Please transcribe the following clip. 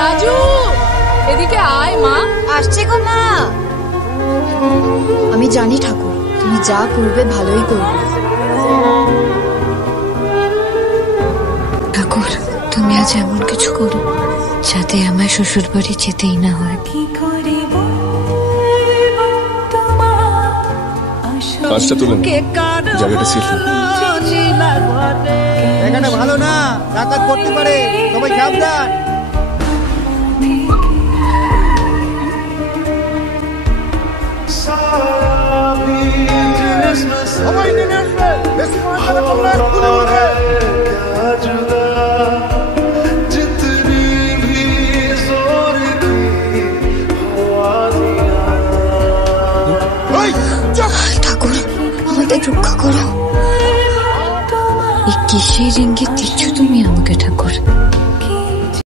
রাজু, এদিকে আয় মা। আসছে গো মা। আমি জানি ঠাকুর, তুমি যা করবে ভালোই করবে। ঠাকুর, তুমি আজ এমন কিছু করো যাতে আমার শ্বশুর বাড়ি যেতেই না হয়। কাজটা তুলে জায়গাটা সিল। এখানে ভালো না, ডাকাত করতে পারে, সবাই সাবধান। সবাই নেমে আসবে, বেশি মনে করে তোমরা খুলে উঠবে। ঠাকুর, আমাদের রক্ষা করো। এই কিসের ইঙ্গিত দিচ্ছ